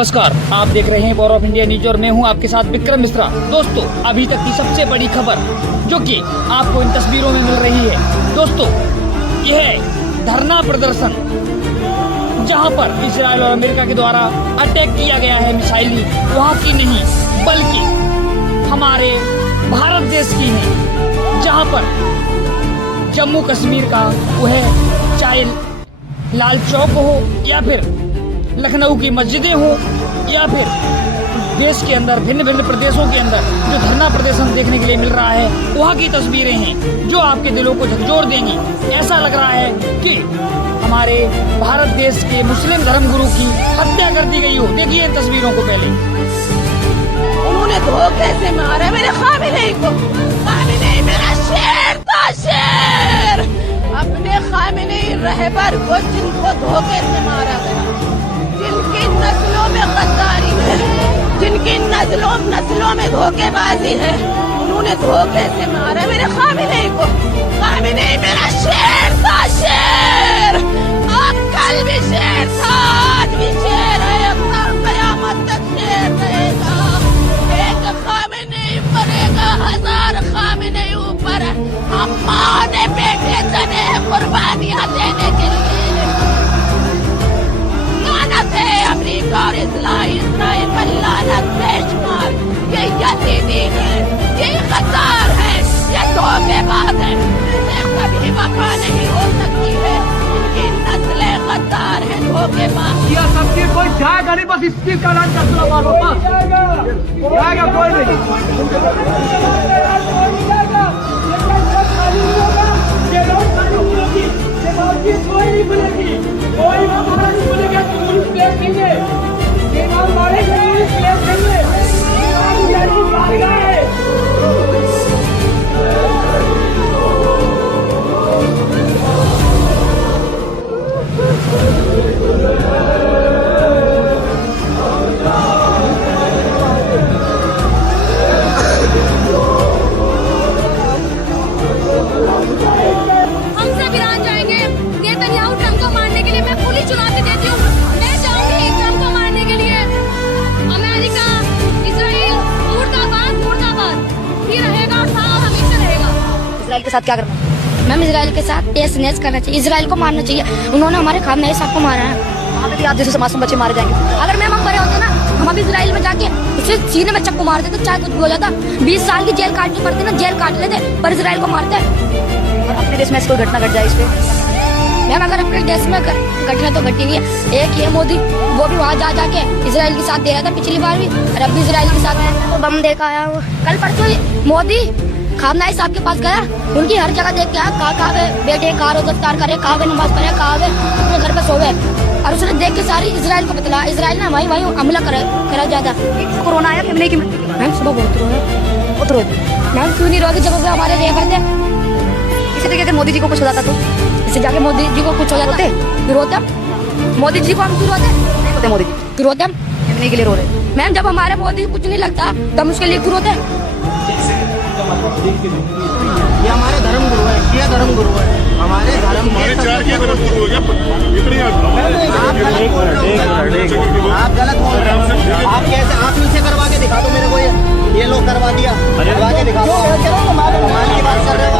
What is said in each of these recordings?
नमस्कार, आप देख रहे हैं पावर ऑफ इंडिया न्यूज और मैं हूं आपके साथ विक्रम मिश्रा। दोस्तों, अभी तक की सबसे बड़ी खबर जो कि आपको इन तस्वीरों में मिल रही है, दोस्तों यह है धरना प्रदर्शन जहां पर इजराइल और अमेरिका के द्वारा अटैक किया गया है। मिसाइलें वहां की नहीं बल्कि हमारे भारत देश की है, जहां पर जम्मू कश्मीर का वह चाहे लाल चौक हो या फिर लखनऊ की मस्जिदें हो या फिर देश के अंदर भिन्न भिन्न प्रदेशों के अंदर जो धरना प्रदर्शन देखने के लिए मिल रहा है, वहाँ की तस्वीरें हैं जो आपके दिलों को झकझोर देंगी। ऐसा लग रहा है कि हमारे भारत देश के मुस्लिम धर्मगुरु की हत्या कर दी गई हो। देखिए इन तस्वीरों को पहले। उन्होंने धोखे से मारा मेरे खामिनेई को। खामिनेई मेरा शेर था, शेर। अपने खामिनेई रहबर को जिनको धोखे से मारा गया, जिनकी नस्लों में गद्दारी है, जिनकी नस्लों में धोखेबाजी है, उन्होंने धोखे से मारा मेरे खामिनेई को। खामिनेई मेरा शेर था, शेर। अब कल भी शेर था, आज भी शेर है, अपना कयामत तक शेर रहेगा। एक खामिनेई मरेगा, 1000 खामिनेई ऊपर। अम्मा ने बेटे चने कुर्बानियां देने के लिए। लानत है अमेरिका और इस्राइल पर, लानत बेशुमार। ये यजीदी है, ये गद्दार है, ये धोखेबाज है, इनसे कभी वफा नहीं हो सकती है। इनकी नस्लें गद्दार है, धोखेबाज। यह सबकी कोई जाएगा नहीं, बस इसी का नाम चलता मारो, बस जाएगा कोई नहीं। कोई नहीं बोलेगी, कोई हमारा नहीं बोलेगा। पुलिस केस देंगे, ये नाम मारेंगे, पुलिस केस देंगे। इजराइल के साथ क्या करना? मैम इजराइल के साथ टेस्ट नेस करना चाहिए, इजराइल को मारना चाहिए। उन्होंने हमारे खामनेई साहब को मारा है। वहाँ पे भी आप जैसे मासूम बच्चे मारे जाएंगे। अगर मैम हम बड़े होते ना, हम अभी इजराइल में जाके उसे सीने में चक्कू मार देते, चाहे कुछ भी हो जाता। 20 साल की जेल काटनी पड़ती ना, जेल काट लेते, पर इजराइल को मारते। और अपने देश में ऐसी कोई घटना घट जाए इस पे मैम, अगर अपने देश में घटना तो घटी हुई है। एक ये मोदी, वो भी वहाँ जाके इजराइल के साथ दे रहा था पिछली बार भी, और अब भी इजराइल के साथ तो बम देखा आया। कल परसों मोदी खामनेई साहब के पास गया, उनकी हर जगह देख के आया, कहाँ बेटे कहाँ रोज़ इफ्तार करे, कहाँ नमाज पढ़े, कहाँ अपने घर पे सोवे। और उसने देख के सारी इजराइल को बतला, इजराइल ने वहीं हमला करा जाता। कोरोना आया फैमिली की मैम, सुबह बहुत रो मैम, क्यों नहीं रोगी जब हमारे लेबर थे। इसी तरीके से मोदी जी को कुछ हो जाता तो इससे जाके मोदी जी को कुछ हो जाते फिर रोते हम। मोदी जी को हम क्यों रोते? मोदी जी क्यों रोते? हम फैमिली के लिए रो रहे मैम। जब हमारे मोदी कुछ नहीं लगता तो हम उसके लिए क्यों रोते? ये हमारे धर्म गुरु है, ये धर्म गुरु है, हमारे धर्म हमारे चार के धर्म गुरु है। इतनी आप गलत बोल रहे हैं। आप कैसे, आप नीचे करवा के दिखा दो मेरे को। ये लोग करवा दिया, करवा के दिखा दो। मान की बात कर रहे हो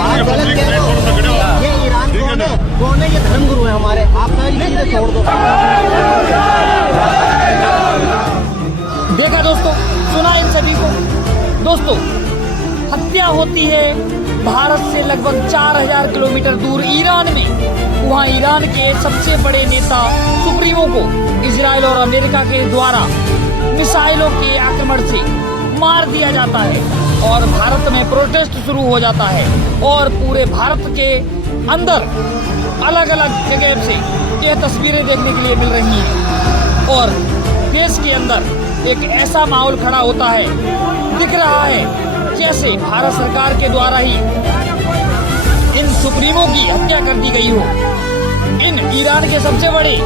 आप गलत कह रहे हो। ये ईरान कौन है? ये धर्म गुरु है हमारे। आप सारी छोड़ दो। देखा दोस्तों, सुना इन सभी को। दोस्तों, हत्या होती है भारत से लगभग 4000 किलोमीटर दूर ईरान में। वहाँ ईरान के सबसे बड़े नेता सुप्रीमो को इजराइल और अमेरिका के द्वारा मिसाइलों के आक्रमण से मार दिया जाता है और भारत में प्रोटेस्ट शुरू हो जाता है। और पूरे भारत के अंदर अलग अलग जगह से यह तस्वीरें देखने के लिए मिल रही हैं और देश के अंदर एक ऐसा माहौल खड़ा होता है, दिख रहा है जैसे भारत सरकार के द्वारा ही इन सुप्रीमो की हत्या कर दी गई हो, इन ईरान के सबसे बड़े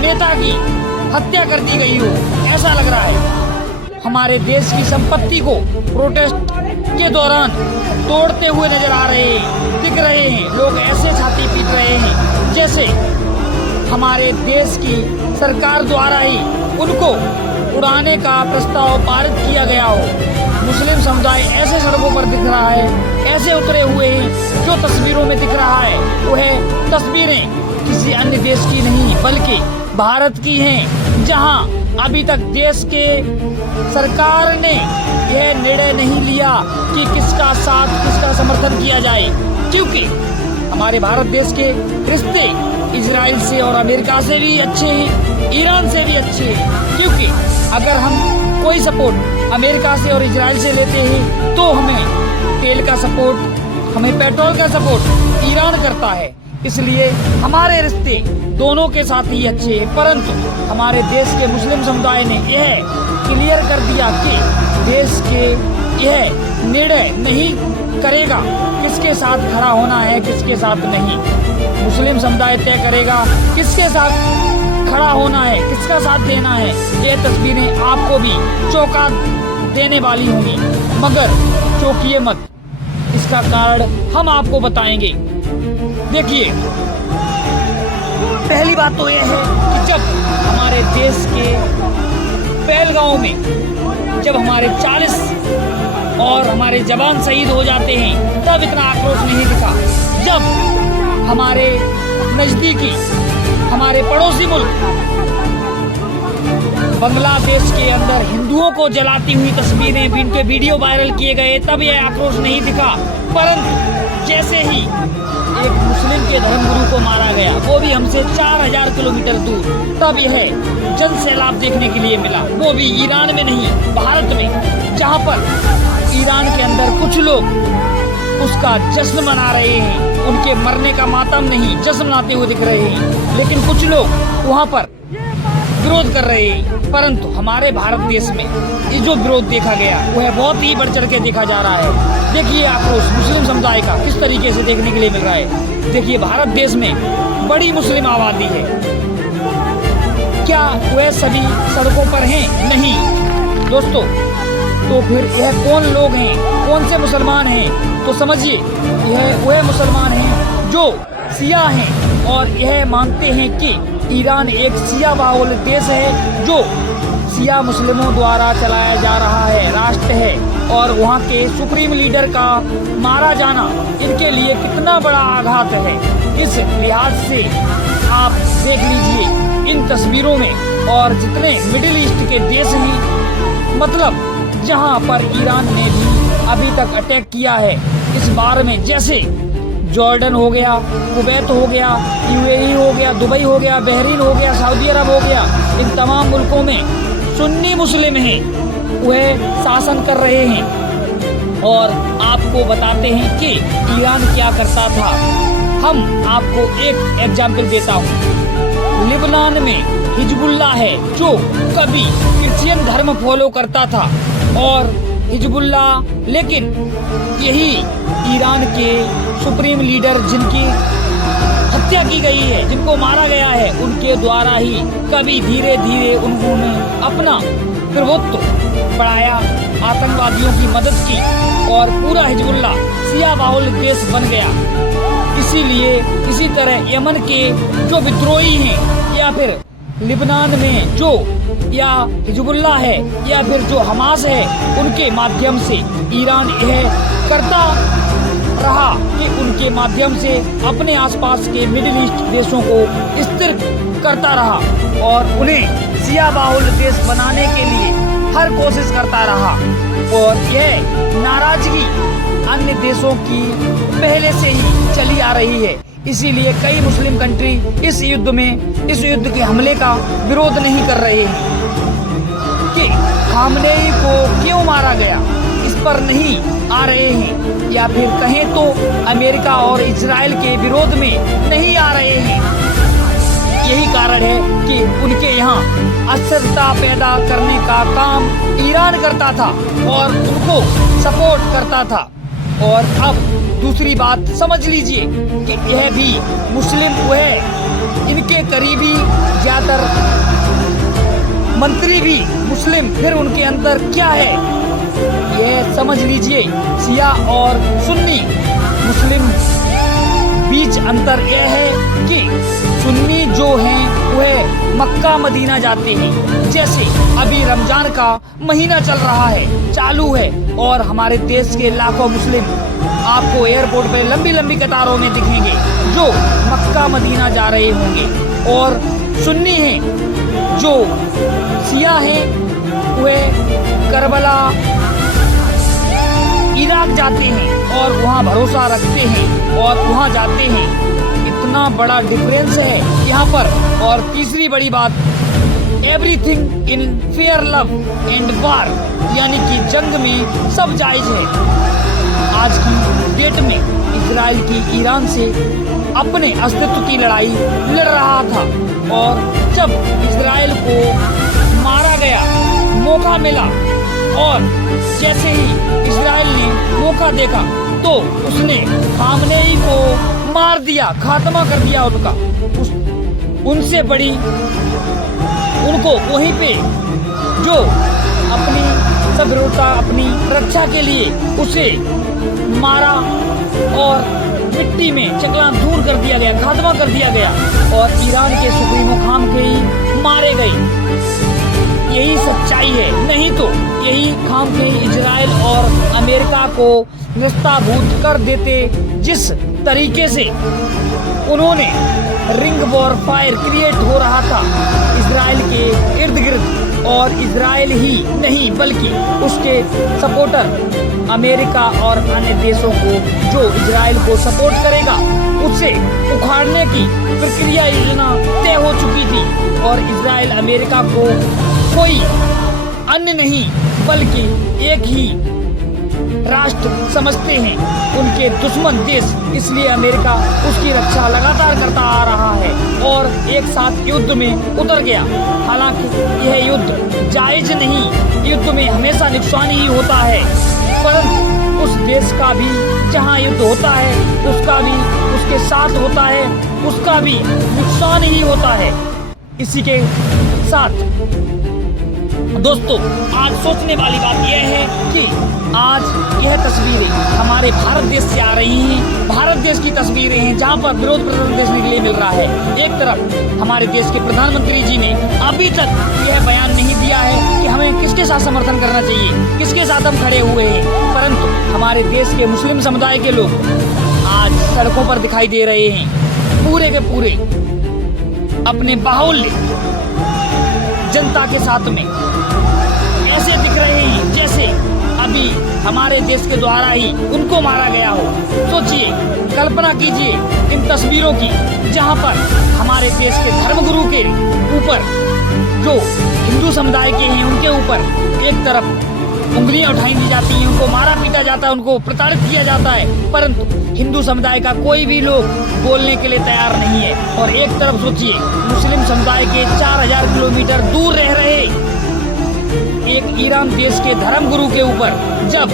नेता की हत्या कर दी गई हो। ऐसा लग रहा है हमारे देश की संपत्ति को प्रोटेस्ट के दौरान तोड़ते हुए नजर आ रहे हैं, दिख रहे हैं। लोग ऐसे छाती पीट रहे हैं जैसे हमारे देश की सरकार द्वारा ही उनको उड़ाने का प्रस्ताव पारित किया गया हो। मुस्लिम समुदाय ऐसे सड़कों पर दिख रहा है, ऐसे उतरे हुए हैं। जो तस्वीरों में दिख रहा है वह तस्वीरें किसी अन्य देश की नहीं बल्कि भारत की हैं, जहां अभी तक देश के सरकार ने यह निर्णय नहीं लिया कि किसका साथ किसका समर्थन किया जाए, क्योंकि हमारे भारत देश के रिश्ते इजराइल से और अमेरिका से भी अच्छे हैं, ईरान से भी अच्छे हैं। क्योंकि अगर हम कोई सपोर्ट अमेरिका से और इजराइल से लेते हैं तो हमें तेल का सपोर्ट, हमें पेट्रोल का सपोर्ट ईरान करता है। इसलिए हमारे रिश्ते दोनों के साथ ही अच्छे हैं। परंतु हमारे देश के मुस्लिम समुदाय ने यह क्लियर कर दिया कि देश के यह निर्णय नहीं करेगा किसके साथ खड़ा होना है, किसके साथ नहीं। मुस्लिम समुदाय तय करेगा किसके साथ खड़ा होना है, किसका साथ देना है। ये तस्वीरें आपको भी चौंका देने वाली होंगी, मगर चौंकिए मत, इसका कारण हम आपको बताएंगे। देखिए, पहली बात तो यह है कि जब हमारे देश के पहलगांव में जब हमारे 40 और हमारे जवान शहीद हो जाते हैं तब इतना आक्रोश नहीं दिखा। जब हमारे नजदीकी हमारे पड़ोसी मुल्क बांग्लादेश के अंदर हिंदुओं को जलाती हुई तस्वीरें उनके वीडियो वायरल किए गए तब यह आक्रोश नहीं दिखा। परंतु जैसे ही एक मुस्लिम के धर्मगुरु को मारा गया, वो भी हमसे 4000 किलोमीटर दूर, तब यह जन सैलाब देखने के लिए मिला। वो भी ईरान में नहीं, भारत में, जहां पर ईरान के अंदर कुछ लोग उसका जश्न मना रहे हैं। उनके मरने का मातम नहीं, जश्न मनाते हुए दिख रहे हैं, लेकिन कुछ लोग वहां पर विरोध कर रहे हैं। परंतु हमारे भारत देश में ये जो विरोध देखा गया वह बहुत ही बढ़ चढ़ के देखा जा रहा है। देखिए आक्रोश मुस्लिम समुदाय का किस तरीके से देखने के लिए मिल रहा है। देखिए, भारत देश में बड़ी मुस्लिम आबादी है, क्या वह सभी सड़कों पर हैं? नहीं दोस्तों, तो फिर यह कौन लोग हैं, कौन से मुसलमान हैं? तो समझिए, यह वह मुसलमान हैं जो शिया हैं और यह मानते हैं कि ईरान एक शिया बहुल देश है, जो शिया मुस्लिमों द्वारा चलाया जा रहा है, राष्ट्र है। और वहाँ के सुप्रीम लीडर का मारा जाना इनके लिए कितना बड़ा आघात है। इस लिहाज से आप देख लीजिए इन तस्वीरों में, और जितने मिडिल ईस्ट के देश हैं, मतलब जहाँ पर ईरान ने भी अभी तक अटैक किया है इस बार में, जैसे जॉर्डन हो गया, कुवैत हो गया, यूएई हो गया, दुबई हो गया, बहरीन हो गया, सऊदी अरब हो गया, इन तमाम मुल्कों में सुन्नी मुस्लिम हैं, वह शासन कर रहे हैं। और आपको बताते हैं कि ईरान क्या करता था। हम आपको एक एग्जाम्पल देता हूँ। लिबनान में हिजबुल्ला है जो कभी क्रिश्चियन धर्म फॉलो करता था, और हिजबुल्ला, लेकिन यही ईरान के सुप्रीम लीडर जिनकी हत्या की गई है, जिनको मारा गया है, उनके द्वारा ही कभी धीरे धीरे उन्होंने अपना प्रभुत्व बढ़ाया, आतंकवादियों की मदद की, और पूरा हिजबुल्ला शिया बहुल देश बन गया। इसीलिए इसी तरह यमन के जो विद्रोही हैं, या फिर लिबनान में जो या हिजबुल्ला है, या फिर जो हमास है, उनके माध्यम से ईरान यह करता रहा कि उनके माध्यम से अपने आसपास के मिडिल ईस्ट देशों को स्थिर करता रहा, और उन्हें शिया बहुल देश बनाने के लिए हर कोशिश करता रहा। और यह नाराजगी अन्य देशों की पहले से ही चली आ रही है। इसीलिए कई मुस्लिम कंट्री इस युद्ध के हमले का विरोध नहीं कर रहे हैं कि खामनेई को क्यों मारा गया, इस पर नहीं आ रहे हैं, या फिर कहें तो अमेरिका और इजराइल के विरोध में नहीं आ रहे हैं। यही कारण है कि उनके यहाँ अस्थिरता पैदा करने का काम ईरान करता था और उनको सपोर्ट करता था। और अब दूसरी बात समझ लीजिए कि यह भी मुस्लिम वह इनके करीबी ज्यादातर मंत्री भी मुस्लिम, फिर उनके अंदर क्या है यह समझ लीजिए। शिया और सुन्नी मुस्लिम बीच अंतर यह है कि सुन्नी जो हैं वह मक्का मदीना जाते हैं। जैसे अभी रमजान का महीना चल रहा है, चालू है, और हमारे देश के लाखों मुस्लिम आपको एयरपोर्ट पे लंबी लंबी कतारों में दिखेंगे जो मक्का मदीना जा रहे होंगे। और सुन्नी हैं जो शिया हैं वह करबला इराक जाते हैं और वहाँ भरोसा रखते हैं और वहाँ जाते हैं। इतना बड़ा डिफरेंस है यहाँ पर। और तीसरी बड़ी बात, everything in fair love and वार, यानी कि जंग में सब जायज है। आज की डेट में इजराइल की ईरान से अपने अस्तित्व की लड़ाई लड़ रहा था, और जब इजराइल को मारा गया, मौका मिला, और जैसे ही इजराइल ने मौका देखा तो उसने खामनेई को मार दिया, खात्मा कर दिया उनका। उनसे बड़ी उनको वहीं पे जो अपनी सभ्यता, अपनी रक्षा के लिए उसे मारा और मिट्टी में चकलां दूर कर दिया गया, खात्मा कर दिया गया, और ईरान के सुप्रीमो खामनेई मारे गए। यही सच्चाई है, नहीं तो यही खामनेई इजराइल और अमेरिका को निस्ताभूत कर देते। जिस तरीके से उन्होंने रिंग वॉर फायर क्रिएट हो रहा था इजराइल के इर्द गिर्द, और इजराइल ही नहीं बल्कि उसके सपोर्टर अमेरिका और अन्य देशों को जो इजराइल को सपोर्ट करेगा उसे उखाड़ने की प्रक्रिया योजना तय हो चुकी थी। और इजराइल अमेरिका को कोई अन्य नहीं बल्कि एक ही राष्ट्र समझते हैं, उनके दुश्मन देश। इसलिए अमेरिका उसकी रक्षा लगातार करता आ रहा है और एक साथ युद्ध में उतर गया। हालांकि यह युद्ध जायज नहीं, युद्ध में हमेशा नुकसान ही होता है, परंतु उस देश का भी जहां युद्ध होता है उसका भी उसके साथ होता है, उसका भी नुकसान ही होता है। इसी के साथ दोस्तों, आज सोचने वाली बात यह है कि आज यह तस्वीरें हमारे भारत देश से आ रही हैं। भारत देश की तस्वीरें हैं जहां पर विरोध प्रदर्शन देखने के लिए मिल रहा है। एक तरफ हमारे देश के प्रधानमंत्री जी ने अभी तक यह बयान नहीं दिया है कि हमें किसके साथ समर्थन करना चाहिए, किसके साथ हम खड़े हुए हैं, परंतु हमारे देश के मुस्लिम समुदाय के लोग आज सड़कों पर दिखाई दे रहे हैं, पूरे के पूरे अपने बाहुल्य जनता के साथ में ऐसे दिख रहे हैं जैसे अभी हमारे देश के द्वारा ही उनको मारा गया हो। सोचिए, कल्पना कीजिए इन तस्वीरों की, जहां पर हमारे देश के धर्मगुरु के ऊपर, जो हिंदू समुदाय के हैं, उनके ऊपर एक तरफ उंगलियां उठाई दी जाती हैं, उनको मारा पीटा जाता है, उनको प्रताड़ित किया जाता है, परंतु हिंदू समुदाय का कोई भी लोग बोलने के लिए तैयार नहीं है। और एक तरफ सोचिए, मुस्लिम समुदाय के 4000 किलोमीटर दूर रह रहे एक ईरान देश के धर्मगुरु के ऊपर जब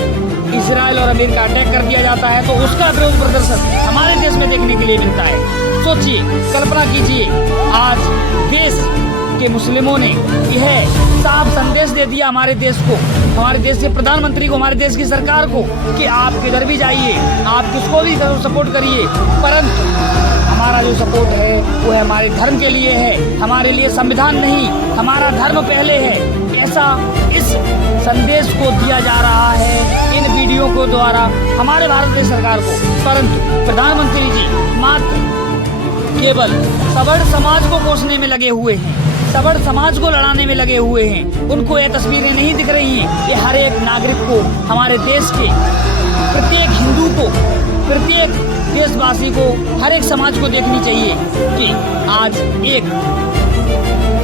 इजराइल और अमेरिका अटैक कर दिया जाता है तो उसका विरोध प्रदर्शन हमारे देश में देखने के लिए मिलता है। सोचिए, कल्पना कीजिए, आज देश के मुस्लिमों ने यह साफ संदेश दे दिया हमारे देश को, हमारे देश के प्रधानमंत्री को, हमारे देश की सरकार को कि आप किधर भी जाइए, आप किसको भी सपोर्ट करिए, परंतु हमारा जो सपोर्ट है वो है हमारे धर्म के लिए है, हमारे लिए संविधान नहीं, हमारा धर्म पहले है। ऐसा इस संदेश को दिया जा रहा है इन वीडियो को द्वारा हमारे भारत की सरकार को, परंतु प्रधानमंत्री जी मात्र केवल सवर्ण समाज को कोसने में लगे हुए हैं, सवर्ण समाज को लड़ाने में लगे हुए हैं। उनको ये तस्वीरें नहीं दिख रही हैं। ये हर एक नागरिक को, हमारे देश के प्रत्येक हिंदू को, प्रत्येक देशवासी को, हर एक समाज को देखनी चाहिए कि आज एक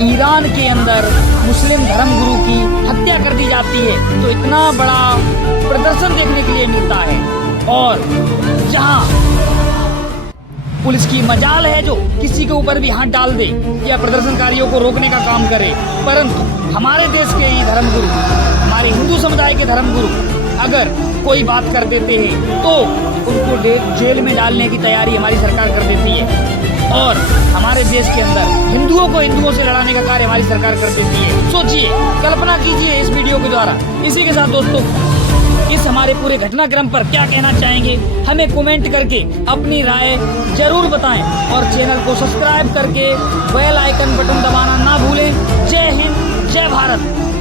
ईरान के अंदर मुस्लिम धर्मगुरु की हत्या कर दी जाती है तो इतना बड़ा प्रदर्शन देखने के लिए मिलता है। और जहां पुलिस की मजाल है जो किसी के ऊपर भी हाथ डाल दे या प्रदर्शनकारियों को रोकने का काम करे, परंतु हमारे देश के ही धर्मगुरु, हमारे हिंदू समुदाय के धर्मगुरु अगर कोई बात कर देते हैं तो उनको जेल में डालने की तैयारी हमारी सरकार कर देती है। और हमारे देश के अंदर हिंदुओं को हिंदुओं से लड़ाने का कार्य हमारी सरकार कर देती है। सोचिए, कल्पना कीजिए इस वीडियो के द्वारा। इसी के साथ दोस्तों, इस हमारे पूरे घटनाक्रम पर क्या कहना चाहेंगे, हमें कमेंट करके अपनी राय जरूर बताएं और चैनल को सब्सक्राइब करके बेल आइकन बटन दबाना ना भूलें। जय हिंद, जय भारत।